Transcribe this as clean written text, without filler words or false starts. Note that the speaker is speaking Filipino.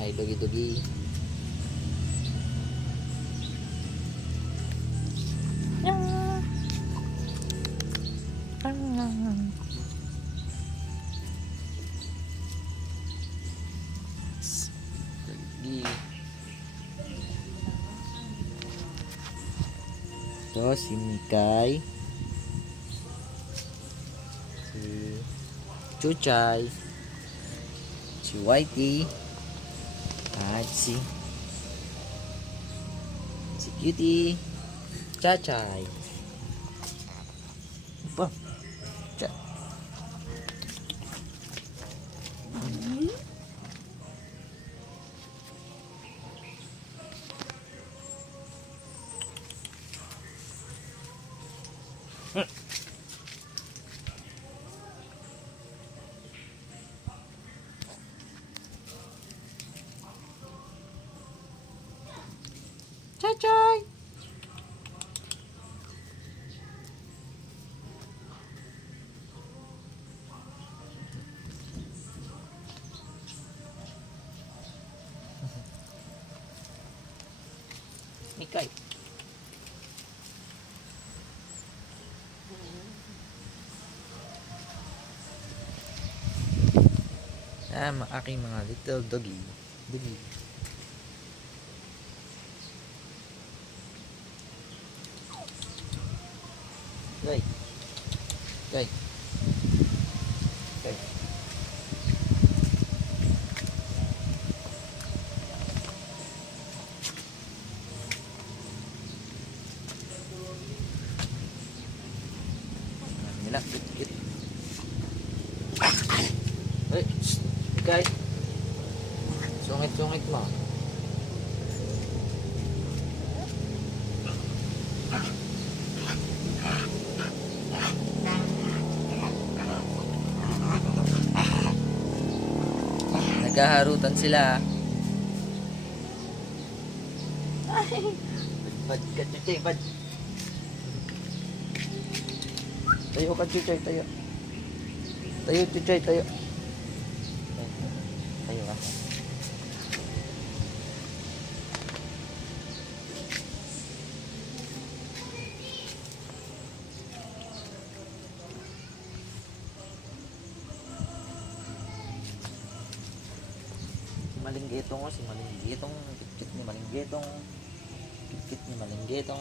May dugi-dugi. Dugi. Ito si Mikay, si Chuchay, si Whitey, at si Cutie, Chachay. Apa? Chachay. Mikay. Aking mga little doggy. Doggy. Gay. Gay. Gay. Nila, kit. Hey, guys. Sungit-sungit mo. Naghaharutan sila. Bad ka, Chuchay, bad. Tayo ka, Chuchay, tayo. Tayo, Chuchay, tayo. Tayo ka. Malinggitong, si Malinggitong, kit ni Malinggitong, kit ni Malinggitong.